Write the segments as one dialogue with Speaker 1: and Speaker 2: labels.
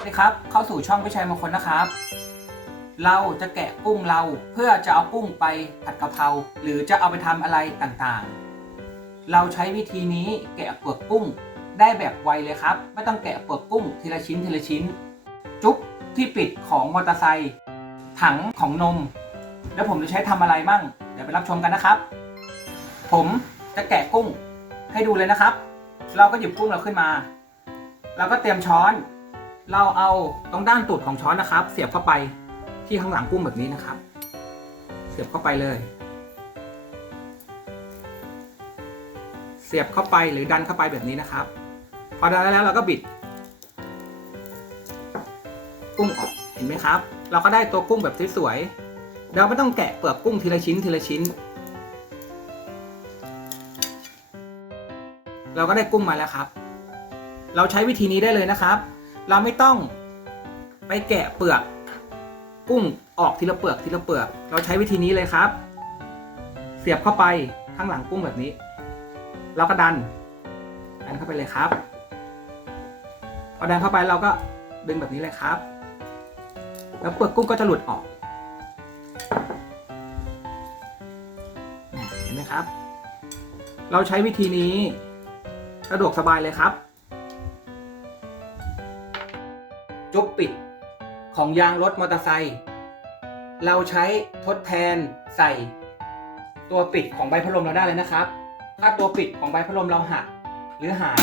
Speaker 1: วัสดีครับเข้าสู่ช่องพิชัยมงคลนะครับ เราจะแกะกุ้งเราเพื่อจะเอากุ้งไปผัดกะเพราหรือจะเอาไปทำอะไรต่างๆ เราใช้วิธีนี้แกะเปลือกกุ้งได้แบบไวเลยครับ ไม่ต้องแกะเปลือกกุ้งทีละชิ้นทีละชิ้น จุ๊บที่ปิดของมอเตอร์ไซค์ถังของนม แล้วผมจะใช้ทำอะไรมั่งเดี๋ยวไปรับชมกันนะครับ ผมจะแกะกุ้งให้ดูเลยนะครับ เราก็หยิบกุ้งเราขึ้นมา เราก็เตรียมช้อน เราเอาตรงด้านตูดของช้อนนะครับ เสียบเข้าไปที่ข้างหลังกุ้งแบบนี้นะครับ เสียบเข้าไปเลย เสียบเข้าไปหรือดันเข้าไปแบบนี้นะครับ พอดันแล้วเราก็บิด กุ้งออกเห็นไหมครับ เราก็ได้ตัวกุ้งแบบสวยๆเราไม่ต้องแกะเปลือกกุ้งทีละชิ้นทีละชิ้น เราก็ได้กุ้งมาแล้วครับ เราใช้วิธีนี้ได้เลยนะครับ เราไม่ต้องไปแกะเปลือกกุ้งออกทีละเปลือกทีละเปลือก เราใช้วิธีนี้เลยครับ เสียบเข้าไปข้างหลังกุ้งแบบนี้ เราก็ดัน ดันเข้าไปเลยครับพอดันเข้าไปเราก็ดึงแบบนี้เลยครับ แล้วเปลือกกุ้งก็จะหลุดออกเนี่ยเห็นไหมครับ เราใช้วิธีนี้สะดวกสบายเลยครับ จุกปิดของยางรถมอเตอร์ไซค์เราใช้ทดแทนใส่ ตัวปิดของใบพัดลมเราได้เลยนะครับ ถ้าตัวปิดของใบพัดลมเราหักหรือหาย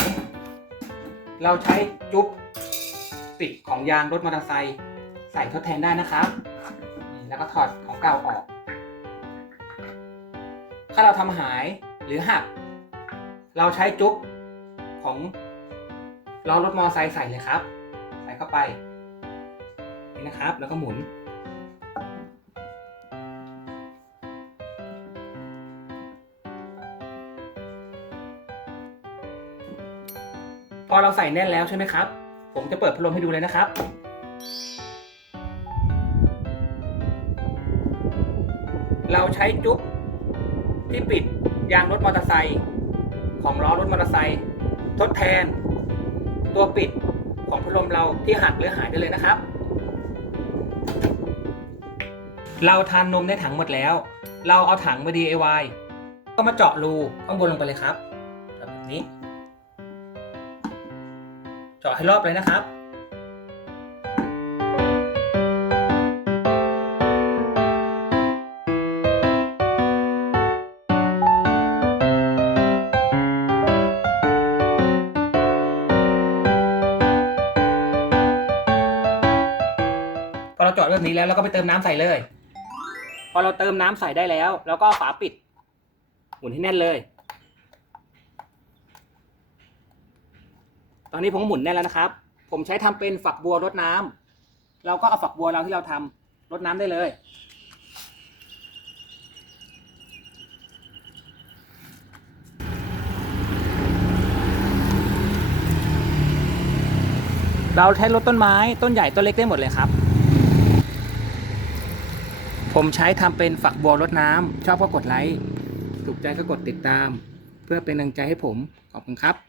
Speaker 1: เราใช้จุ๊บปิดของยางรถมอเตอร์ไซค์ใส่ทดแทนได้นะครับ แล้วก็ถอดของเก่าออก ถ้าเราทำหายหรือหัก เราใช้จุ๊บของล้อรถมอเตอร์ไซค์ใส่เลยครับ เข้าไปนี่นะครับ แล้วก็หมุน พอเราใส่แน่นแล้วใช่ไหมครับ ผมจะเปิดพัดลมให้ดูเลยนะครับเราใช้จุ๊บที่ปิดยางรถมอเตอร์ไซค์ของล้อรถมอเตอร์ไซค์ทดแทน ตัวปิด ของพัดลมเราที่หักหรือหายได้เลยนะครับ เราทานนมในถังหมดแล้ว เราเอาถังมา DIY ก็มาเจาะรูข้างบนลงไปเลยครับแบบนี้ เจาะให้รอบเลยนะครับ เราจาะแบบนี้แล้วเราก็ไปเติมน้ำใส่เลย พอเราเติมน้ำใส่ได้แล้ว แล้วก็ฝาปิด หมุนให้แน่นเลย ตอนนี้ผมหมุนแน่นแล้วนะครับ ผมใช้ทำเป็นฝักบัวรดน้ำเราก็เอาฝักบัวเราที่เราทำรดน้ำได้เลยเราใช้รดต้นไม้ต้นใหญ่ต้นเล็กได้หมดเลยครับ ผมใช้ทำเป็นฝักบัวรดน้ำชอบก็กดไลค์ถูกใจก็กดติดตาม เพื่อเป็นกำลังใจให้ผมขอบคุณครับ